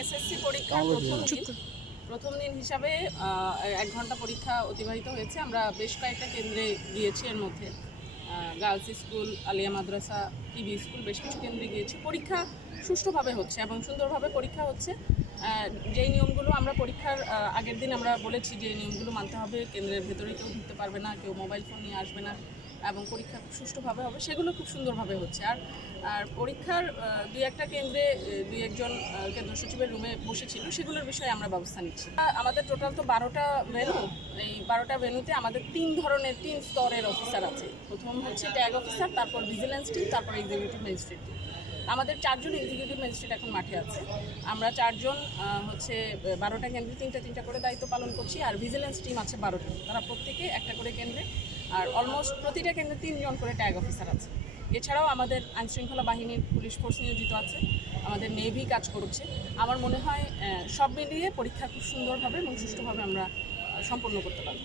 SSC পরীক্ষা প্রথম দিন হিসাবে 1 ঘন্টা পরীক্ষা অতিবাহিত হয়েছে। আমরা বেশ কয়েকটা কেন্দ্রে গিয়েছি। এর মধ্যে গার্লস স্কুল, আলিয়া মাদ্রাসা, টিবি স্কুল, বেশ কিছু কেন্দ্রে গিয়েছি। পরীক্ষা সুষ্ঠুভাবে হচ্ছে এবং সুন্দরভাবে পরীক্ষা হচ্ছে। যেই নিয়মগুলো আমরা পরীক্ষার আগের দিন আমরা বলেছি যে নিয়মগুলো মানতে হবে, কেন্দ্রের ভেতরে কেউ ঢুকতে পারবে না, কেউ মোবাইল ফোন নিয়ে আসবে না এবং পরীক্ষা খুব সুষ্ঠুভাবে হবে, সেগুলো খুব সুন্দরভাবে হচ্ছে। আর পরীক্ষার 2-1টা কেন্দ্রে 2-1জন কেন্দ্র সচিবের রুমে বসেছিল, সেগুলোর বিষয়ে আমরা ব্যবস্থা নিচ্ছি। আমাদের টোটাল তো 12টা ভেন্যু। এই 12টা ভেন্যুতে আমাদের 3 স্তরের অফিসার আছে। প্রথম হচ্ছে ট্যাগ অফিসার, তারপর ভিজিলেন্স টিম, তারপর এক্সিকিউটিভ ম্যাজিস্ট্রেট টিম। আমাদের 4 জন এক্সিকিউটিভ ম্যাজিস্ট্রেট এখন মাঠে আছে। আমরা 4 জন হচ্ছে 12টা কেন্দ্রে 3টা করে দায়িত্ব পালন করছি। আর ভিজিলেন্স টিম আছে 12টা, তারা প্রত্যেকে একটা করে কেন্দ্রে। আর অলমোস্ট প্রতিটা কেন্দ্রে 3 জন করে ট্যাগ অফিসার আছে। এছাড়াও আমাদের আইনশৃঙ্খলা বাহিনীর পুলিশ ফোর্স নিয়োজিত আছে, আমাদের নেভি কাজ করছে। আমার মনে হয় সব মিলিয়ে পরীক্ষা খুব সুন্দরভাবে এবং সুষ্ঠুভাবে আমরা সম্পন্ন করতে পারব।